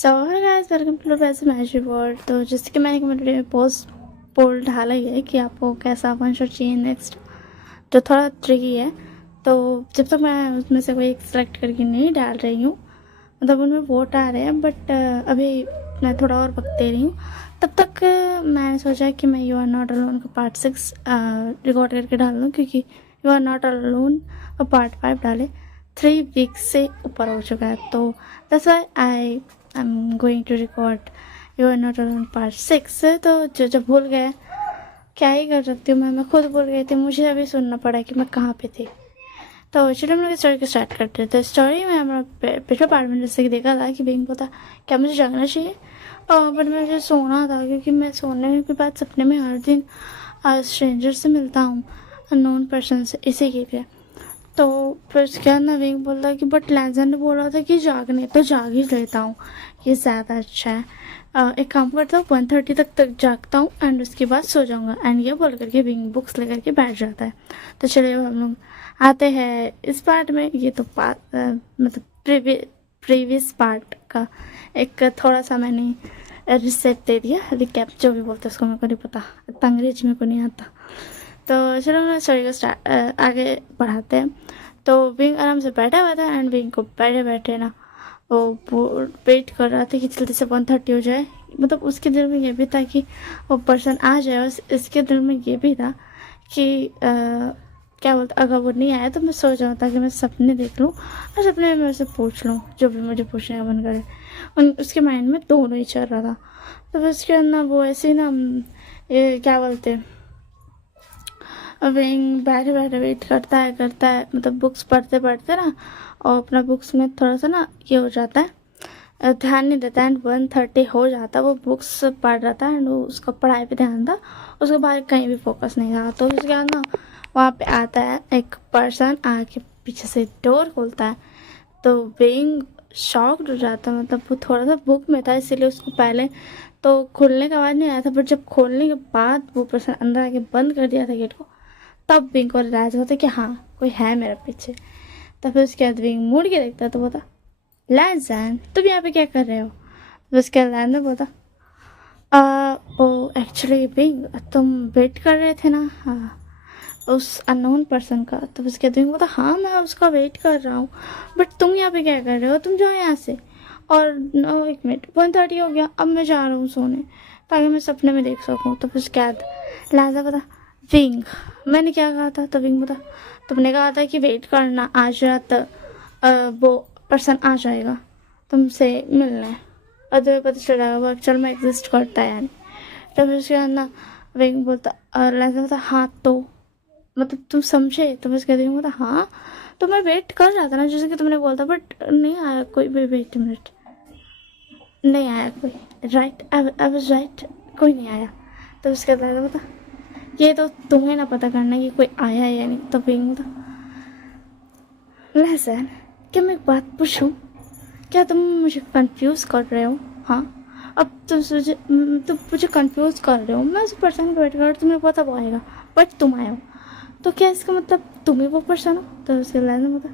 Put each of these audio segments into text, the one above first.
So hi guys, welcome to वैसे magic world. तो जैसे कि मैंने कमेंट में पोल डाला ही है कि आपको कैसा वन शॉट चाहिए नेक्स्ट, जो थोड़ा ट्रिकी है। तो जब तक मैं उसमें से कोई एक सेलेक्ट करके नहीं डाल रही हूँ, मतलब उनमें वोट आ रहे हैं, बट अभी मैं थोड़ा और वक्त दे रही हूँ। तब तक मैंने सोचा कि मैं यू आर नॉट अलोन का पार्ट 6 रिकॉर्ड करके डाल दूँ, क्योंकि यू आर नॉट अलोन का पार्ट 5 डाले 3 वीक्स से ऊपर हो चुका है। तो that's why I am going to record you are not alone part 6। तो जो भूल गए, क्या ही कर सकती हूँ मैं खुद भूल गई थी। मुझे अभी सुनना पड़ा कि मैं कहाँ पे थी। तो चलो हम लोग स्टोरी को स्टार्ट करते हैं। तो स्टोरी में हमारा पिछले पार्ट में जैसे कि देखा था कि बिंग बोलता क्या मुझे जागना चाहिए, और बट मुझे सोना था, क्योंकि मैं सोने के बाद सपने में हर दिन स्ट्रेंजर से मिलता हूँ, अननोन पर्सन से, इसी के लिए। तो फिर उसके बाद ना बिंग बोलता कि बट लैंजर ने बोला था कि जागने, तो जाग ही लेता हूँ, ये ज़्यादा अच्छा है। एक काम करता हूँ, 1:30 तक जागता हूँ एंड उसके बाद सो जाऊँगा। एंड ये बोल करके बिंग बुक्स लेकर के बैठ जाता है। तो चलिए अब हम लोग आते हैं इस पार्ट में। ये तो मतलब प्रीवियस पार्ट का एक थोड़ा सा मैंने रिसेट दे दिया, रिकैप जो भी बोलते हैं उसको, मेरे को नहीं पता, इतना अंग्रेजी मेरे को नहीं आता। तो चलो मैं स्टोरी को आगे बढ़ाते हैं। तो बिंग आराम से बैठा हुआ था एंड बिंग को बैठे बैठे ना वो वेट कर रहा था कि जल्दी से 1:30 हो जाए। मतलब उसके दिल में ये भी था कि वो पर्सन आ जाए, और इसके दिल में ये भी था कि क्या बोलते, अगर वो नहीं आया तो मैं सो जाऊँ, ताकि मैं सपने देख लूँ और सपने में उससे पूछ लूँ जो भी मुझे पूछने का मन करे। उसके माइंड में दोनों ही चल रहा था। तो फिर उसके बाद ना वो ऐसे ही ना ये क्या बोलते, विंग बैठे बैठे वेट करता है, मतलब बुक्स पढ़ते पढ़ते ना, और अपना बुक्स में थोड़ा सा ना ये हो जाता है, ध्यान नहीं देता। एंड 1:30 हो जाता, वो बुक्स पढ़ रहा था एंड वो उसका पढ़ाई पे ध्यान था, उसके बाद कहीं भी फोकस नहीं था। तो उसके बाद ना वहाँ पे आता है एक पर्सन, आके पीछे से डोर खोलता है। तो विंग शॉक्ड हो जाता है, मतलब वो थोड़ा सा बुक में था, इसीलिए उसको पहले तो खोलने का आवाज़ नहीं आया था, बट जब खोलने के बाद वो पर्सन अंदर आके बंद कर दिया था गेट को, तब विंग को रिलाइज होता कि हाँ कोई है मेरे पीछे। तब फिर उसके बाद विंग मुड़ के देखता तो बोलता लैंजन तुम यहाँ पे क्या कर रहे हो। तो उसके बाद लैंजन बोलता ओ एक्चुअली विंग तुम वेट कर रहे थे ना, हाँ उस अननोन पर्सन का। तो उसके बाद विंग बोलता हाँ मैं उसका वेट कर रहा हूँ, बट तुम यहाँ पे क्या कर रहे हो, तुम जाओ यहाँ से। और नो एक मिनट, 1:30 हो गया, अब मैं जा रहा हूँ सोने, ताकि मैं सपने में देख सकूँ। तो फिर उसके बाद लैंजन बोलता विंग मैंने क्या कहा था। तो विंग बोला तुमने कहा था कि वेट करना, आज रात वो पर्सन आ जाएगा तुमसे मिलने, और तुम्हें पता चल जाएगा वो एक्चुअल में एग्जिस्ट करता है यानी। तो फिर उसके बाद ना विंग बोलता, और लैंजन बोलता हाँ तो मतलब तुम समझे। तो फिर उसके बाद विंग बोलता हाँ तो मैं वेट कर रहा था ना, जैसे कि तुमने बोला था, बट नहीं आया कोई भी। वेट मिनट, नहीं आया कोई, राइट आई वाज राइट, कोई नहीं आया। तो उसके बाद लैंजन बोलता ये तो तुम्हें ना पता करना कि कोई आया है या नहीं। तो विंग था लहसन क्या मैं एक बात पूछूं, क्या तुम मुझे कंफ्यूज कर रहे हो। हाँ अब तुम मुझे कंफ्यूज कर रहे हो, मैं उस पर्सन को वेट कर, तुम्हें पता वो आएगा, बट तुम आए हो, तो क्या इसका मतलब तुम ही वो पर्सन हो। तो उसके लहसन होता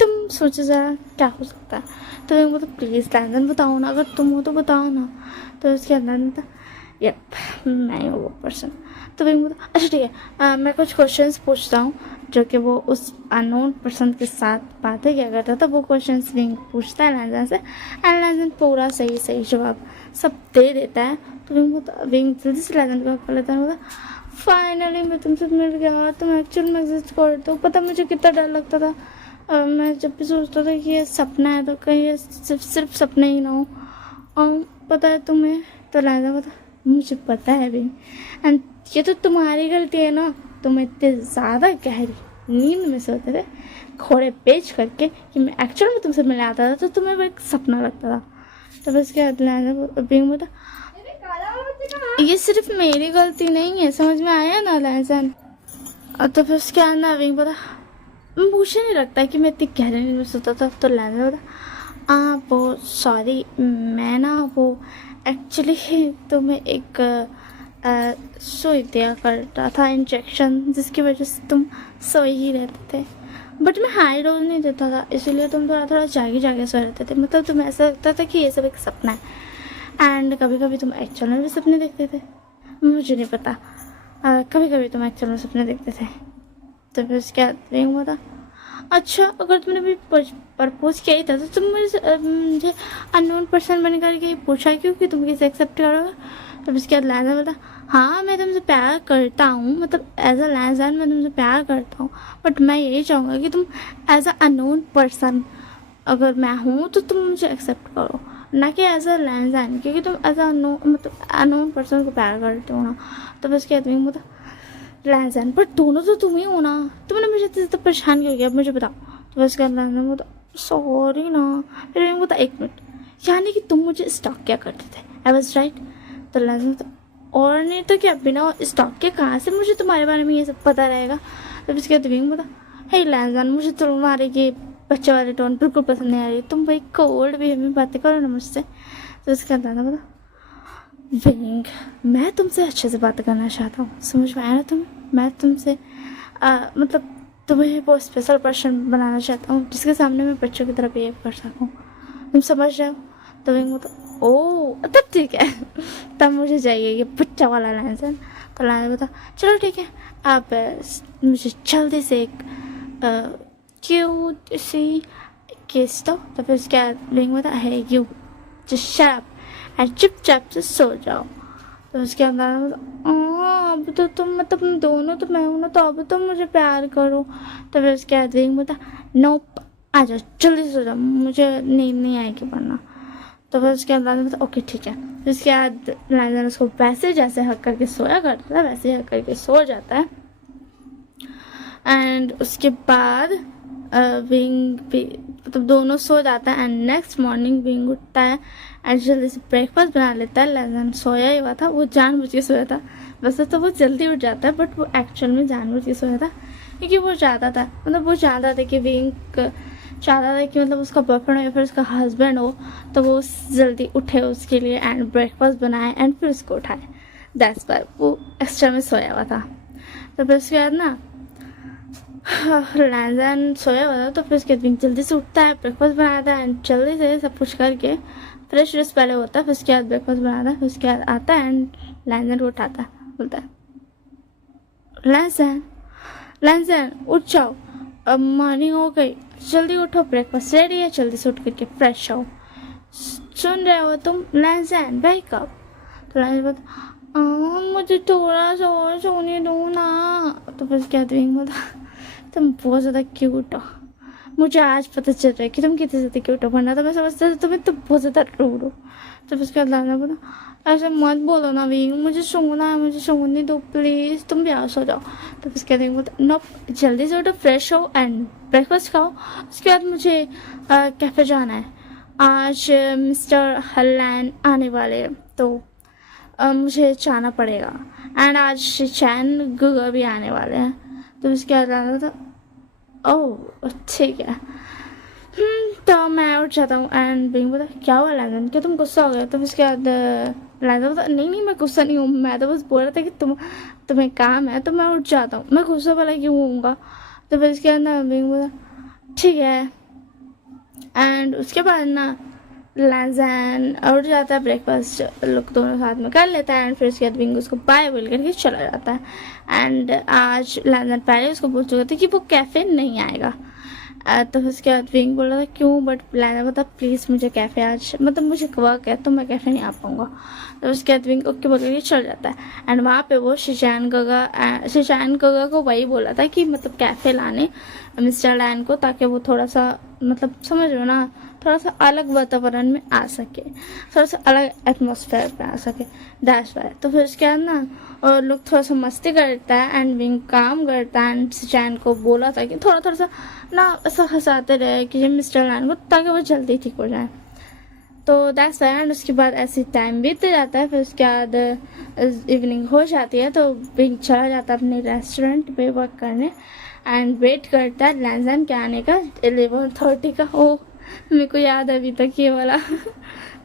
तुम सोचो ज़रा क्या हो सकता है। तो विंग बोलता प्लीज़ लैंजन बताओ ना, अगर तुम हो तो बताओ ना। तो उसके अंदर था यप मैं हूँ वो पर्सन। तो विंग बोलता अच्छा ठीक है, मैं कुछ क्वेश्चंस पूछता हूँ, जो कि वो उस अननोन पर्सन के साथ बातें क्या करता था, वो क्वेश्चंस विंग पूछता है लैंजन से, एंड लैंजन पूरा सही सही जवाब सब दे देता है। तो विंग जल्दी से लैंजन को कर लेता है, फाइनली मैं तुमसे मिल गया, तुम एक्चुअल में एग्जिस्ट करते हो। पता मुझे कितना डर लगता था, मैं जब भी सोचता था कि ये सपना है, तो कहीं ये सिर्फ सपना ही ना हो। और पता है तुम्हें, तो लैंजन बता मुझे पता है भी, एंड ये तो तुम्हारी गलती है ना, तुम इतने ज़्यादा गहरी नींद में सोते थे घोड़े बेच करके कि मैं एक्चुअल में तुमसे मिलने आता था, तो तुम्हें वो एक सपना लगता था। तो बस क्या बिंग बोला ये सिर्फ मेरी गलती नहीं है, समझ में आया ना लैंजन। और तो फिर उसके बाद ना बिंग बोला मुझे नहीं लगता कि मैं इतनी गहरी नींद में सोता था। तो लैंजन बोला वो सॉरी मैं ना वो एक्चुअली तुम्हें एक सुई दिया करता था इंजेक्शन, जिसकी वजह से तुम सोए ही रहते थे। बट मैं हाई डोज नहीं देता था, इसीलिए तुम थोड़ा थोड़ा जागे जागे सो रहते थे। मतलब तुम्हें ऐसा लगता था कि ये सब एक सपना है। एंड कभी कभी तुम एक्चुअल में भी सपने देखते थे, मुझे नहीं पता। कभी कभी तुम एक्चुअल में सपने देखते थे। तो फिर उसके बाद नहीं हुआ था। अच्छा, अगर तुमने भी प्रपोज किया ही था तो तुम मुझे अननोन पर्सन बनकर के पूछा क्यों कि तुम किसे एक्सेप्ट करोगे? तो उसके बाद लहजा बोला, हाँ मैं तुमसे प्यार करता हूँ, मतलब एज अ लहजान मैं तुमसे प्यार करता हूँ, बट मैं यही चाहूँगा कि तुम एज अ अननोन पर्सन अगर मैं हूँ तो तुम मुझे एक्सेप्ट करो, ना कि एज अ लहजान, क्योंकि तुम एज अ मतलब अननोन पर्सन को प्यार करते हो ना। तो बस कहती हूँ मतलब लहजान, पर दोनों तो तुम ही हो ना, तुमने मुझे इतने तो परेशान क्यों किया मुझे बताओ। तो बस कहना लहजान बोला, सॉरी ना। फिर मैं बोला, एक मिनट, यानी कि तुम मुझे स्टॉक क्या करते थे? I was right. तो लहजान तो और नहीं तो क्या, बिना स्टॉक के कहाँ से मुझे तुम्हारे बारे में ये सब पता रहेगा? तो उसके बाद विंग बोला, हे लहजान, मुझे तुम्हारे ये बच्चे वाले टोन बिल्कुल पसंद नहीं आ रही, तुम भाई कोल्ड वे में बातें करो ना मुझसे। तो उसके बाद बोला, विंग मैं तुमसे अच्छे से बात करना चाहता हूँ, समझ में आया ना तुम्हें? मैं तुमसे मतलब तुम्हें बहुत स्पेशल पर्सन बनाना चाहता हूँ जिसके सामने मैं बच्चों की तरह बिहेव कर सकूँ, तुम समझ रहे हो? तो विंग बोला, ओ तब ठीक है तब मुझे चाहिए ये बच्चा वाला लहजान। तो लहजान बता, चलो ठीक है, आप मुझे जल्दी से एक क्यूट सी किस दो। तो फिर उसके बाद विंग बता, है you just shut up and चुपचाप से सो जाओ। तो उसके अंदर अब तो तुम मतलब दोनों तो मैं हूँ ना, तो अब तो मुझे प्यार करो। तो फिर उसके बाद विंग बता, नोप आ जाओ जल्दी से सो जाओ, मुझे नींद नहीं आएगी वरना। तो फिर उसके बाद मतलब ओके ठीक है। फिर उसके बाद लहजान उसको वैसे जैसे हक करके सोया करता है वैसे हक करके सो जाता है। एंड उसके बाद विंग भी मतलब दोनों सो जाता है। एंड नेक्स्ट मॉर्निंग विंग उठता है एंड जल्दी से ब्रेकफास्ट बना लेता है। लहजान सोया ही हुआ था, वो जानबूझ के सोया था। वैसे तो वो जल्दी उठ जाता है बट वो एक्चुअल में जानबूझ के सोया था, क्योंकि वो चाहता था, मतलब वो चाहता था कि विंग चाहता था कि मतलब उसका बॉयफ्रेंड हो या फिर उसका हस्बैंड हो तो वो जल्दी उठे उसके लिए एंड ब्रेकफास्ट बनाए एंड फिर उसको उठाए। दैट्स वाई वो एक्स्ट्रा में सोया हुआ था। तो फिर उसके बाद ना लहजान सोया हुआ था, तो फिर उसके बाद जल्दी से उठता है, ब्रेकफास्ट बनाता है एंड जल्दी से सब कुछ करके फ्रेश व्रेश पहले होता है, फिर उसके बाद ब्रेकफास्ट बनाता है, फिर उसके बाद आता है एंड लहजान को उठाता है, बोलता है, लहजान लहजान उठ जाओ, अब मॉर्निंग हो गई, जल्दी उठो, ब्रेकफास्ट रेडी है, जल्दी से उठ करके फ्रेश हो, सुन रहे हो तुम लहजान, वेक अप। तो लहजान बोलता, मुझे थोड़ा सा और सोने दो ना। तो फिर क्या बोलता, तुम बहुत ज़्यादा क्यूट हो, मुझे आज पता चल रहा है कि तुम कितने ज़्यादा क्यूट हो, वरना तो मैं समझता था तुम्हें तो बहुत ज़्यादा रूड हो। तो फिर उसके बाद लहजान बोला, ऐसे मत बोलो ना विंग, मुझे सोना है, मुझे सोने दो प्लीज़, तुम भी आओ सो जाओ। तो फिर उसके बाद बोलता, नो जल्दी से उठो, फ्रेश हो एंड ब्रेकफास्ट खाओ, उसके बाद मुझे कैफ़े जाना है, आज मिस्टर हल्लैन आने वाले हैं तो मुझे जाना पड़ेगा, एंड आज शिचैन गुगा भी आने वाले हैं। तो उसके बाद लहजान बोलता, ओह ठीक है। तो मैं उठ जाता हूँ एंड विंग बोला, क्या हुआ लहजान, क्या तुम गुस्सा हो गया? तो उसके बाद लहजान बोला, नहीं नहीं मैं गुस्सा नहीं हूँ, मैं तो बस बोल रहा था कि तुम्हें काम है तो मैं उठ जाता हूँ, मैं गुस्सा वाला क्यों होऊंगा? तो फिर उसके बाद ना विंग बोला, ठीक है। एंड उसके बाद ना लहजान उठ जाता है, ब्रेकफास्ट लोग दोनों साथ में कर लेता है एंड फिर उसके बाद विंग उसको बाय बोल करके चला जाता है। एंड आज लहजान पहले उसको बोल चुका था कि वो कैफ़े नहीं आएगा। तो उसके बाद विंग बोल रहा था क्यों, बट लहजान बता, प्लीज़ मुझे कैफ़े आज मतलब मुझे वर्क है तो मैं कैफ़े नहीं आ पाऊँगा। तो उसके बाद विंग ओके बोल के चल जाता है एंड वहाँ पे वो शिचैन गगा को वही बोला था कि मतलब कैफ़े लाने मिस्टर लैन को, ताकि वो थोड़ा सा मतलब समझ लो ना, थोड़ा सा अलग वातावरण में आ सके, थोड़ा सा अलग एटमॉस्फेयर में आ सके, दैट्स वाई। तो फिर उसके बाद ना और लोग थोड़ा सा मस्ती करता है एंड विंग काम करता है एंड शिचैन को बोला था कि थोड़ा सा ना ऐसा हंसाते रहे कि मिस्टर लैन को, ताकि वो जल्दी ठीक हो जाए। तो दैट्स वाई। एंड उसके बाद ऐसे टाइम बीत जाता है, फिर उसके बाद इवनिंग हो जाती है तो विंग चला जाता है अपने रेस्टोरेंट पे वर्क करने एंड वेट करता है लहजान के आने का 11:30 का। ओ मेरे को याद है अभी तक ये वाला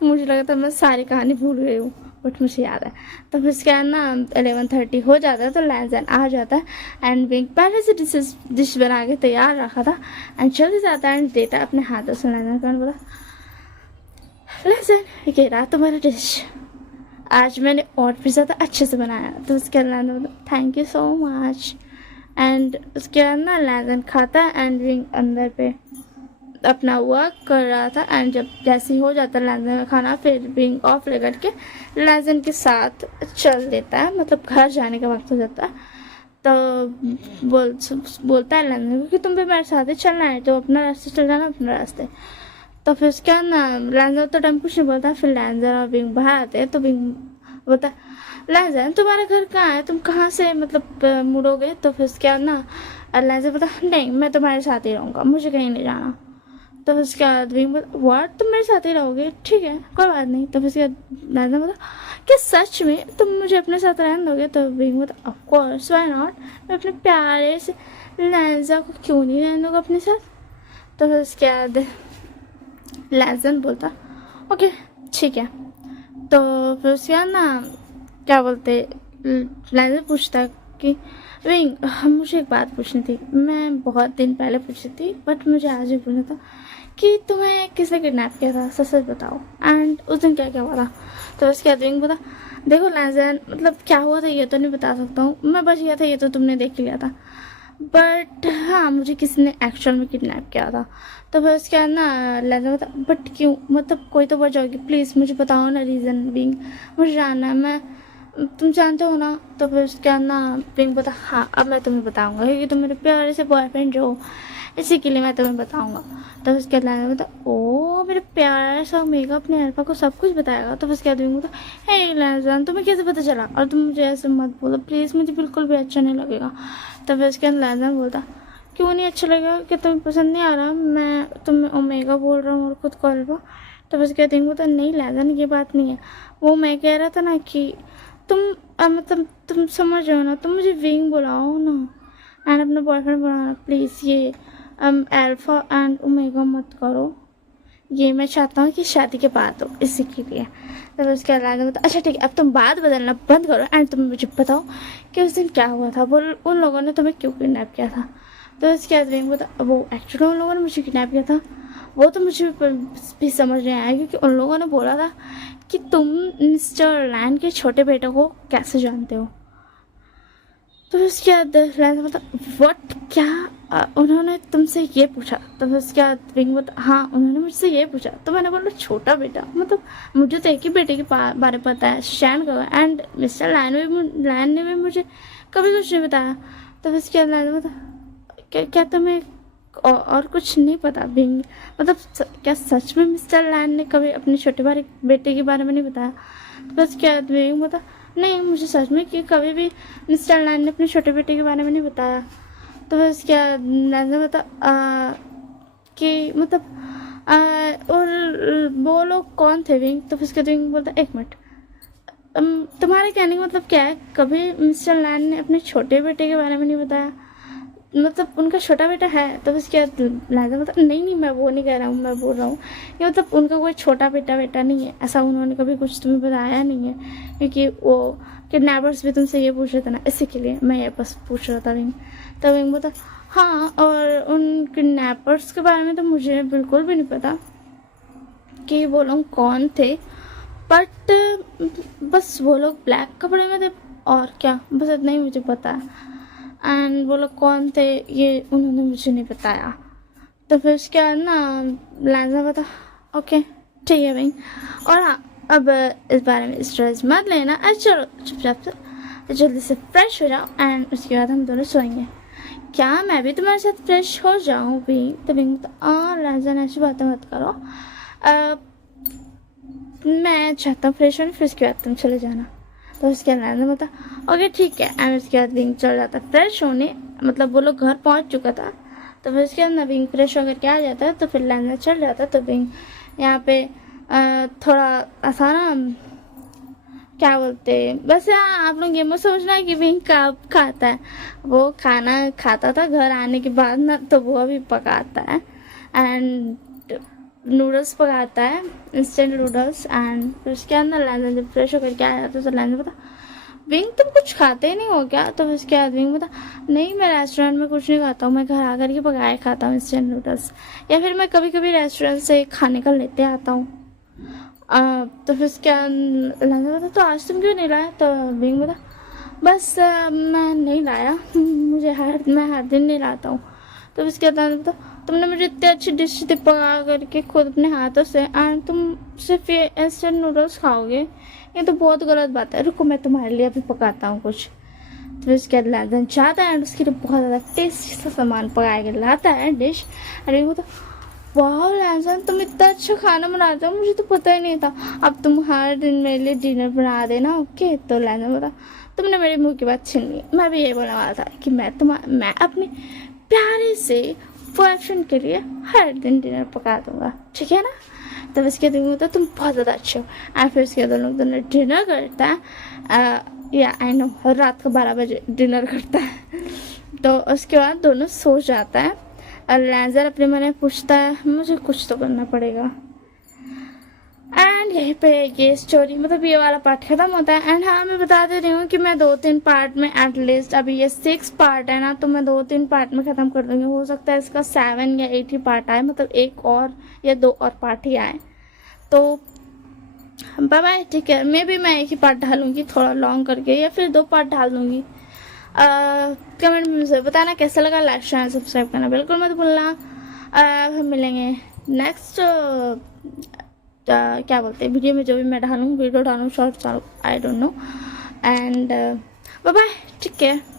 मुझे लगा था मैं सारी कहानी भूल गई हूँ, बट मुझे याद है। तो फिर उसके बाद ना 11:30 हो जाता है तो लैजन आ जाता है एंड विंग पहले से डिश बना के तैयार रखा था एंड जल्दी से आता है एंड देता है अपने हाथों से लैजन को। बोला लैजन ये रहा तुम्हारा डिश, आज मैंने और भी ज़्यादा अच्छे से बनाया। तो उसके बाद लैजन बोला thank you so much and उसके बाद ना लैजन खाता है एंड विंग अंदर पे अपना वर्क कर रहा था एंड जब जैसे ही हो जाता है लैजन का खाना फिर विंग ऑफ लेकर के लैजन के साथ चल देता है, मतलब घर जाने का वक्त हो जाता है। तो बोलता है लैजन को कि तुम भी मेरे साथ ही चलना है, तो अपना रास्ते चल जाना अपने रास्ते। तो फिर उसके बाद ना लैजन तो टाइम कुछ नहीं बोलता। फिर लैजन और विंग बाहर आते हैं तो विंग बोलता लैजन तुम्हारा घर कहाँ है, तुम कहाँ से मतलब मुड़ोगे। तो फिर उसके बाद ना लैजन बोलता नहीं मैं तुम्हारे साथ ही रहूँगा, मुझे कहीं नहीं जाना। तो फिर उसके बाद विंग बोला व्हाट तुम मेरे साथ ही रहोगे, ठीक है कोई बात नहीं। तो फिर उसके बाद लैजन बोला क्या सच में तुम मुझे अपने साथ रहने दोगे। तो विंग बोला ऑफ कोर्स व्हाई नॉट, मैं अपने प्यारे से लैजन को क्यों नहीं रहने दूँगा अपने साथ। तो फिर उसके बाद लैजन बोलता ओके ठीक है। तो फिर उसके बाद ना क्या बोलते लैजन पूछता कि विंग मुझे एक बात पूछनी थी, मैं बहुत दिन पहले पूछी थी बट मुझे आज ही पूछना था कि तुम्हें किसने किडनैप किया था, सच सच बताओ एंड उस दिन क्या क्या हुआ था। तो उसके बाद विंग बता देखो लैजन मतलब क्या हुआ था ये तो नहीं बता सकता हूँ, मैं बच गया था ये तो तुमने देख लिया था, बट हाँ मुझे किसी ने एक्चुअल में किडनैप किया था। तो फिर उसके बाद ना लैजन बता बट क्यों, मतलब कोई तो वजह होगी, प्लीज़ मुझे बताओ ना रीज़न विंग, मुझे जानना है, मैं तुम जानते हो ना। तो फिर उसके बाद ना विंग बता हाँ अब मैं तुम्हें बताऊंगा क्योंकि तुम मेरे प्यारे से बॉयफ्रेंड जो इसी के लिए मैं तुम्हें बताऊंगा। तो उसके बाद लैजन बता ओ मेरे प्यारे सा ओमेगा अपने अल्फा को सब कुछ बताएगा। तो उसके बाद विंग बता हे लैजन तुम्हें कैसे पता चला, और तुम मुझे ऐसे मत बोलो प्लीज़, मुझे बिल्कुल भी अच्छा नहीं लगेगा। तो फिर उसके बाद लैजन बोलता क्यों नहीं अच्छा लगेगा, कि तुम्हें पसंद नहीं आ रहा मैं तुम्हें ओमेगा बोल रहा हूँ और खुद को अल्फा। तो फिर उसके बाद विंग बता नहीं लैजन ये बात नहीं है, वो मैं कह रहा था ना कि तुम मतलब तुम समझ रहे हो ना, तुम मुझे विंग बुलाओ ना एंड अपना बॉयफ्रेंड बुलाना प्लीज़, ये अल्फा एंड ओमेगा मत करो, ये मैं चाहता हूँ कि शादी के बाद हो इसी के लिए। तो उसके बाद बता अच्छा ठीक है अब तुम बात बदलना बंद करो एंड तुम मुझे बताओ कि उस दिन क्या हुआ था, वो उन लोगों ने तुम्हें क्यों किडनैप किया था। तो उसके बाद विंग बता वो एक्चुअली उन लोगों ने मुझे किडनैप किया था, वो तो मुझे भी समझ नहीं आया क्योंकि उन लोगों ने बोला था कि तुम मिस्टर लैन के छोटे बेटे को कैसे जानते हो। तो उसके बाद लैन मतलब व्हाट क्या उन्होंने तुमसे ये पूछा। तो उसके बाद विंग बता हाँ उन्होंने मुझसे ये पूछा। तो मैंने बोला छोटा बेटा मतलब मुझे तो एक ही बेटे के बारे में पता है शैन का, एंड मिस्टर लैन ने भी मुझे कभी कुछ नहीं बताया। तो उसके बाद लैन बता क्या तुम्हें और कुछ नहीं पता विंग, मतलब क्या सच में मिस्टर लैन ने कभी अपने छोटे बेटे के बारे में नहीं बताया। तो बस क्या विंग बता नहीं मुझे सच में कि कभी भी मिस्टर लैन ने अपने छोटे बेटे के बारे में नहीं बताया। तो बस क्या लैन बता कि मतलब और वो लोग कौन थे विंग। तो उसके विंग बोलता एक मिनट तुम्हारे कहने का मतलब क्या है, कभी मिस्टर लैन ने अपने छोटे बेटे के बारे में नहीं बताया, मतलब उनका छोटा बेटा है। तो उसके बाद लैजन मतलब नहीं मैं वो नहीं कह रहा हूँ, मैं बोल रहा हूँ कि मतलब उनका कोई छोटा बेटा नहीं है, ऐसा उन्होंने कभी कुछ तुम्हें बताया नहीं है क्योंकि वो किडनैपर्स भी तुमसे ये पूछ रहे थे ना, इसी के लिए मैं ये बस पूछ रहा था विंग। तो विंग बोला हाँ और उन किडनैपर्स के बारे में तो मुझे बिल्कुल भी नहीं पता कि वो लोग कौन थे, बट बस वो लोग ब्लैक कपड़े में थे और क्या, बस इतना ही मुझे पता है एंड वो लोग कौन थे ये उन्होंने मुझे नहीं बताया। तो फिर उसके बाद ना लैंजा बता ओके ठीक है भाई, और हाँ अब इस बारे में स्ट्रेस मत लेना, चलो चुपचाप से जल्दी से फ्रेश हो जाओ एंड उसके बाद हम दोनों सोएंगे। क्या मैं भी तुम्हारे साथ फ्रेश हो जाऊँ भी। तो विंग लैंजा ऐसी बातें मत करो, मैं चाहता हूँ फ्रेश होने, फिर उसके बाद तुम चले जाना। तो उसके बाद बता ओके ठीक है एंड उसके बाद विंग चल जाता फ्रेश होने, मतलब वो लोग घर पहुंच चुका था। तो फिर उसके बाद विंग फ्रेश होकर के आ जाता है, तो फिर लैंजा चल जाता है। तो विंग यहाँ पे थोड़ा आसान क्या बोलते बस यहाँ आप लोग ये मत सोचना है कि विंग कब खाता है, वो खाना खाता था घर आने के बाद ना, तो वो अभी पकाता है एंड नूडल्स पकाता है, इंस्टेंट नूडल्स, एंड फिर उसके अंदर लैंजन जब फ्रेश होकर के आया जाता है तो लैंजन पता, विंग तुम कुछ खाते ही नहीं हो क्या? तो उसके बाद विंग बता, नहीं मैं रेस्टोरेंट में कुछ नहीं खाता हूँ, मैं घर आकर के पकाए खाता हूँ इंस्टेंट नूडल्स, या फिर मैं कभी कभी रेस्टोरेंट से खाने का लेते आता हूँ। तो फिर उसके लंदन बता, तो आज तुम क्यों नहीं लाया? तो विंग बता, बस मैं नहीं लाया, मैं हर दिन नहीं लाता हूँ। तो उसके बाद बता, तुमने मुझे इतनी अच्छी डिश पका करके खुद अपने हाथों से, एंड तुम सिर्फ ये इंस्टेंट नूडल्स खाओगे, ये तो बहुत गलत बात है, रुको मैं तुम्हारे लिए अभी पकाता हूँ कुछ। तो फिर उसके बाद लैंजन चाहता है एंड उसके लिए बहुत ज़्यादा टेस्टी सा सामान पका के लाता है डिश। अरे वो तो, वाह लैंजन तुम इतना अच्छा खाना बनाते हो, मुझे तो पता ही नहीं था, अब तुम हर दिन मेरे लिए डिनर बना देना, ओके? तो लैंजन बता, तुमने मेरे मुंह की बात छीन ली, मैं भी ये बोलने वाला था कि मैं अपने प्यारे से बॉयफ्रेंड के लिए हर दिन डिनर पका दूंगा, ठीक है ना? तब इसके दिन होता तुम बहुत ज़्यादा अच्छे हो, एंड फिर उसके बाद लोग दोनों डिनर करता है, या आई नो रात को 12 बजे डिनर करता है। तो उसके बाद दोनों सो जाता है और लैंजर अपने मन में पूछता है मुझे कुछ तो करना पड़ेगा। एंड यहीं पे ये स्टोरी मतलब ये वाला पार्ट खत्म होता है। एंड हाँ मैं बता दे रही हूँ कि मैं 2-3 पार्ट में एटलीस्ट, अभी ये 6 पार्ट है ना, तो मैं 2-3 पार्ट में ख़त्म कर दूँगी, हो सकता है इसका 7 या 8 ही पार्ट आए, मतलब 1 और या 2 और पार्ट ही आए। तो बाय बाय, ठीक है, मैं एक ही पार्ट डालूंगी थोड़ा लॉन्ग करके, या फिर 2 पार्ट डाल दूँगी। कमेंट में मुझे बताना कैसा लगा, लाइक शेयर सब्सक्राइब करना बिल्कुल मत भूलना। हम मिलेंगे नेक्स्ट क्या बोलते हैं वीडियो में, जो भी मैं वीडियो डालूँ shorts, I don't know. And bye bye, ठीक है।